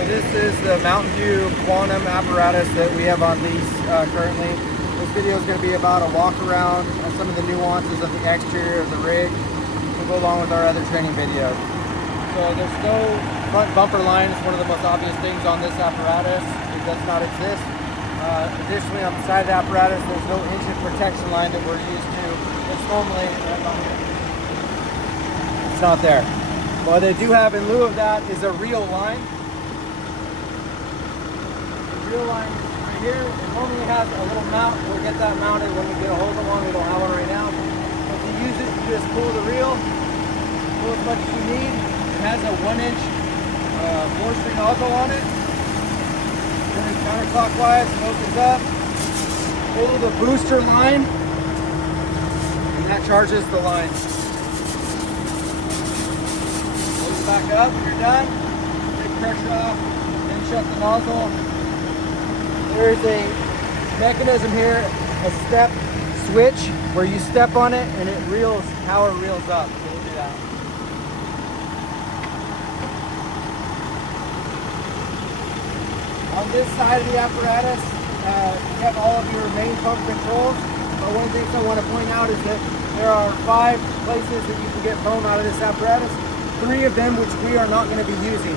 So this is the Mountain View Quantum apparatus that we have on lease currently. This video is going to be about a walk around and some of the nuances of the exterior of the rig to go along with our other training videos. So there's no front bumper line. It's one of the most obvious things on this apparatus. It does not exist. Additionally, on the side of the apparatus, there's no engine protection line that we're used to. It's normally right on here. It's not there. What they do have in lieu of that is a reel line. The reel line is right here. It normally has a little mount. We'll get that mounted when we get a hold of one. We don't have one right now. But to use it, you just pull the reel, pull as much as you need. It has a 1-inch 4-string nozzle on it. Turn it counterclockwise, it opens up. Pull the booster line, and that charges the line. Close it back up when you're done. Take pressure off, then shut the nozzle. There is a mechanism here, a step switch, where you step on it and it reels, power reels up. So we'll do that. On this side of the apparatus, you have all of your main pump controls. But one of the things I want to point out is that there are 5 places that you can get foam out of this apparatus. 3 of them which we are not going to be using.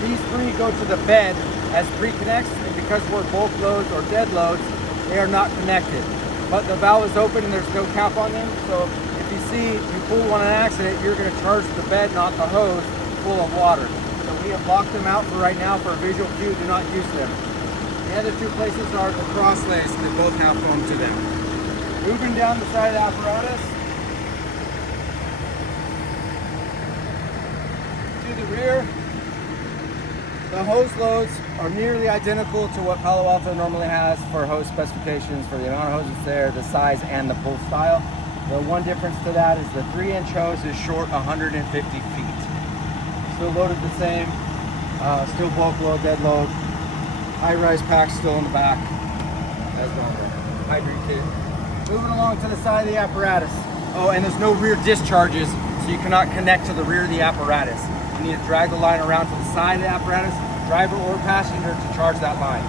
These 3 go to the bed as pre-connects, and because we're bulk loads or dead loads, they are not connected. But the valve is open and there's no cap on them. So if you see you pull one in an accident, you're going to charge the bed, not the hose, full of water. So we have locked them out for right now for a visual cue. Do not use them. The other 2 places are the crosslays that both have foam to them. Moving down the side of the apparatus to the rear, the hose loads are nearly identical to what Palo Alto normally has for hose specifications for the amount of hoses there, the size, and the pull style. The one difference to that is the 3-inch hose is short 150 feet. Still loaded the same, still bulk load, dead load. High-rise pack still in the back as normal. Hybrid kit. Moving along to the side of the apparatus. Oh, and there's no rear discharges, so you cannot connect to the rear of the apparatus. You need to drag the line around to the side of the apparatus, driver or passenger, to charge that line.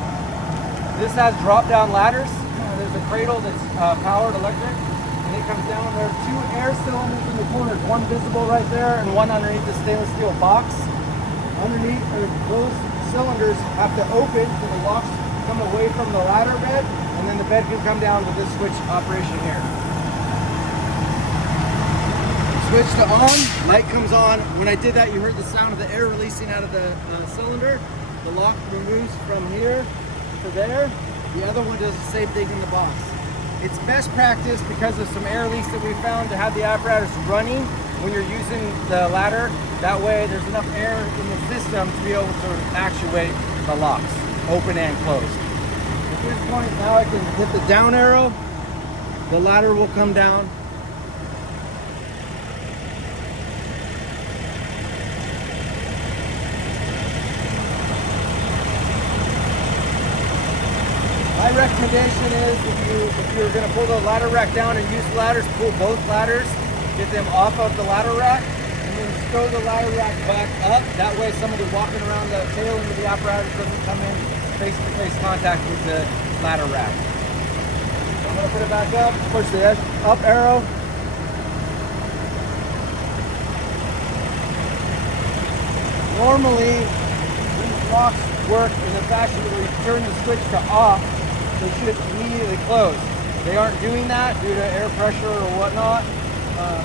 This has drop-down ladders. There's a cradle that's powered electric, and it comes down. There are 2 air cylinders in the corners, one visible right there and one underneath the stainless steel box. Underneath, those cylinders have to open so the locks come away from the ladder bed, and then the bed can come down with this switch operation here. Switch to on, light comes on. When I did that, you heard the sound of the air releasing out of the cylinder. The lock removes from here to there. The other one does the same thing in the box. It's best practice, because of some air leaks that we found, to have the apparatus running when you're using the ladder. That way there's enough air in the system to be able to actuate the locks, open and closed. At this point now I can hit the down arrow, the ladder will come down. My recommendation is if you're going to pull the ladder rack down and use the ladders, pull both ladders, get them off of the ladder rack, and then stow the ladder rack back up. That way somebody walking around the tail end of the apparatus doesn't come in face-to-face contact with the ladder rack. So I'm going to put it back up, push the up arrow. Normally, these locks work in a fashion where you turn the switch to off, they should immediately close. They aren't doing that due to air pressure or whatnot.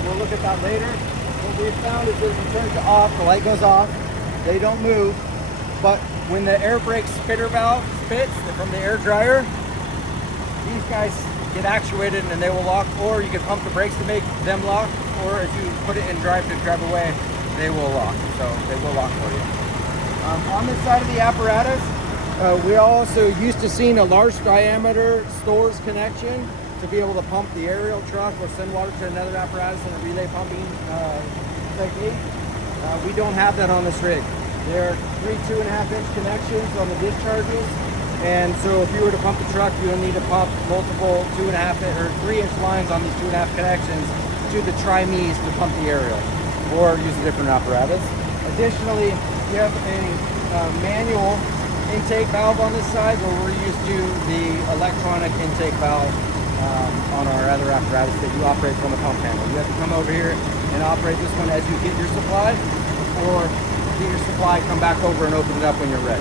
We'll look at that later. What we've found is that if you turn it to off, the light goes off, they don't move. But when the air brake spitter valve spits from the air dryer, these guys get actuated and they will lock, or you can pump the brakes to make them lock, or if you put it in drive to drive away, they will lock. So they will lock for you. On this side of the apparatus, we're also used to seeing a large diameter stores connection to be able to pump the aerial truck or send water to another apparatus in a relay pumping technique. We don't have that on this rig. There are 3 2.5-inch connections on the discharges, and so if you were to pump the truck, you would need to pump multiple 2.5 or 3-inch lines on these 2.5 connections to the trimees to pump the aerial, or use a different apparatus. Additionally, you have a manual intake valve on this side, where we're used to the electronic intake valve on our other apparatus that you operate from the pump panel. You have to come over here and operate this one as you get your supply, or get your supply, come back over and open it up when you're ready.